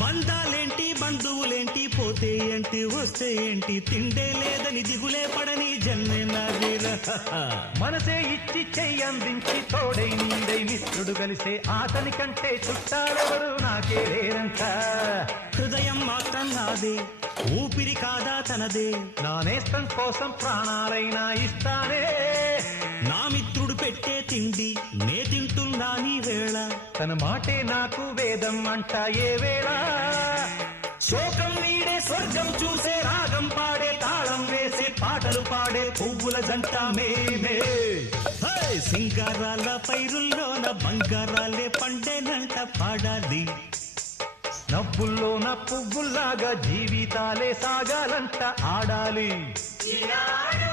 బంధాలేంటి బంధువులేంటి పోతే ఏంటి వస్తే ఏంటి తిండే లేదని దిగులే పడని జన్మే నాదిరా మనసే ఇచ్చి చెయ్యందించి తోడై నీడై మిత్రుడు కలిసే అతని కంటే చుట్టాలెవరు నాకే లేరంట హృదయం మాత్రం నాదే ఊపిరి కాదా తనదే నా నేస్తం కోసం ప్రాణాలైనా ఇస్తానే నా మిత్రుడు పెట్టే తిండి నే తింటున్నా నీ వేళ తన మాటే నాకు వేదం అంట ఏ వేళ శోకం వీడే స్వర్గం చూసే రాగం పాడే తాళం వేసే పాటలు పాడే పువ్వుల జంట మేమే సింగారాల పైరుల్లోన బంగారాలే పండేనంట పాడాలి నవ్వుల్లోన పువ్వుల్లాగా జీవితాలే సాగాలంట ఆడాలి ఈనాడు